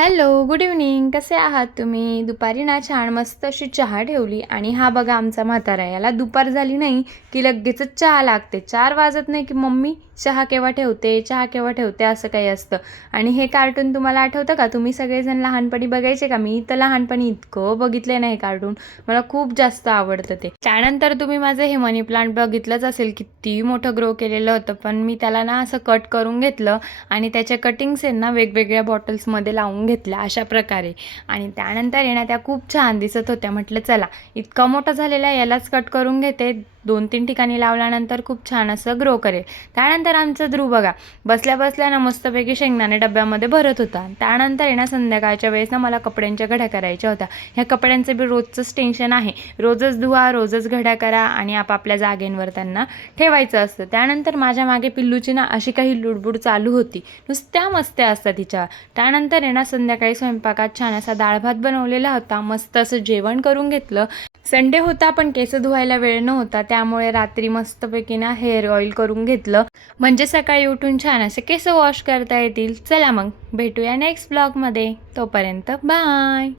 Hello, good evening. कसे आहात तुम्ही? दुपारी ना छान मस्त अशी चहा ठेवली आणि हा बघा आमचा म्हातारा, याला दुपार झाली नाही की लगेचच चहा लागते. 4 वाजत नाही की मम्मी चहा केव्हा ठेवते, चहा केव्हा ठेवते, असं काही असतं. आणि हे कार्टून तुम्हाला आठवतं का? तुम्ही सगळेजण लहानपणी बघायचे का? मी तर लहानपणी इतकं बघितले नाही हे कार्टून, मला खूप जास्त आवडतं ते. त्यानंतर तुम्ही माझं हे मनी प्लांट बघितलंच असेल, किती मोठं ग्रो केलेलं होतं. पण मी त्याला ना असं कट करून घेतलं आणि त्याच्या कटिंग्स आहेत ना वेगवेगळ्या बॉटल्समध्ये लावून घेतल्या अशा प्रकारे. आणि त्यानंतर आहे ना त्या खूप छान दिसत होत्या. म्हटलं चला इतका मोठा झालेला आहे, यालाच कट करून घेते. 2-3 ठिकाणी लावल्यानंतर खूप छान असं ग्रो करेल. त्यानंतर आमचा ध्रुव बघा बसल्या बसल्या ना मस्तपैकी शेंगदाणे डब्यामध्ये भरत होता. त्यानंतर आहे ना संध्याकाळच्या वेळेस ना मला कपड्यांच्या घड्या करायच्या होत्या. ह्या कपड्यांचं बी रोजचंच टेन्शन आहे. रोजच धुवा, रोजच घड्या करा आणि आपापल्या जागेंवर त्यांना ठेवायचं असतं. त्यानंतर माझ्या मागे पिल्लूची ना अशी काही लुडबुड चालू होती. नुसत्या मस्त्या असतात तिच्या. त्यानंतर आहे ना संध्याकाळी स्वयंपाकात छान असा डाळ भात बनवलेला होता. मस्त असं जेवण करून घेतलं. संडे होता पण केस धुवायला वेळ नव्हता, त्यामुळे रात्री मस्तपैकी ना हेअर ऑइल करून घेतलं, म्हणजे सकाळी उठून छान असे केस वॉश करता येतील. चला मग भेटूया नेक्स्ट ब्लॉगमध्ये. तोपर्यंत बाय.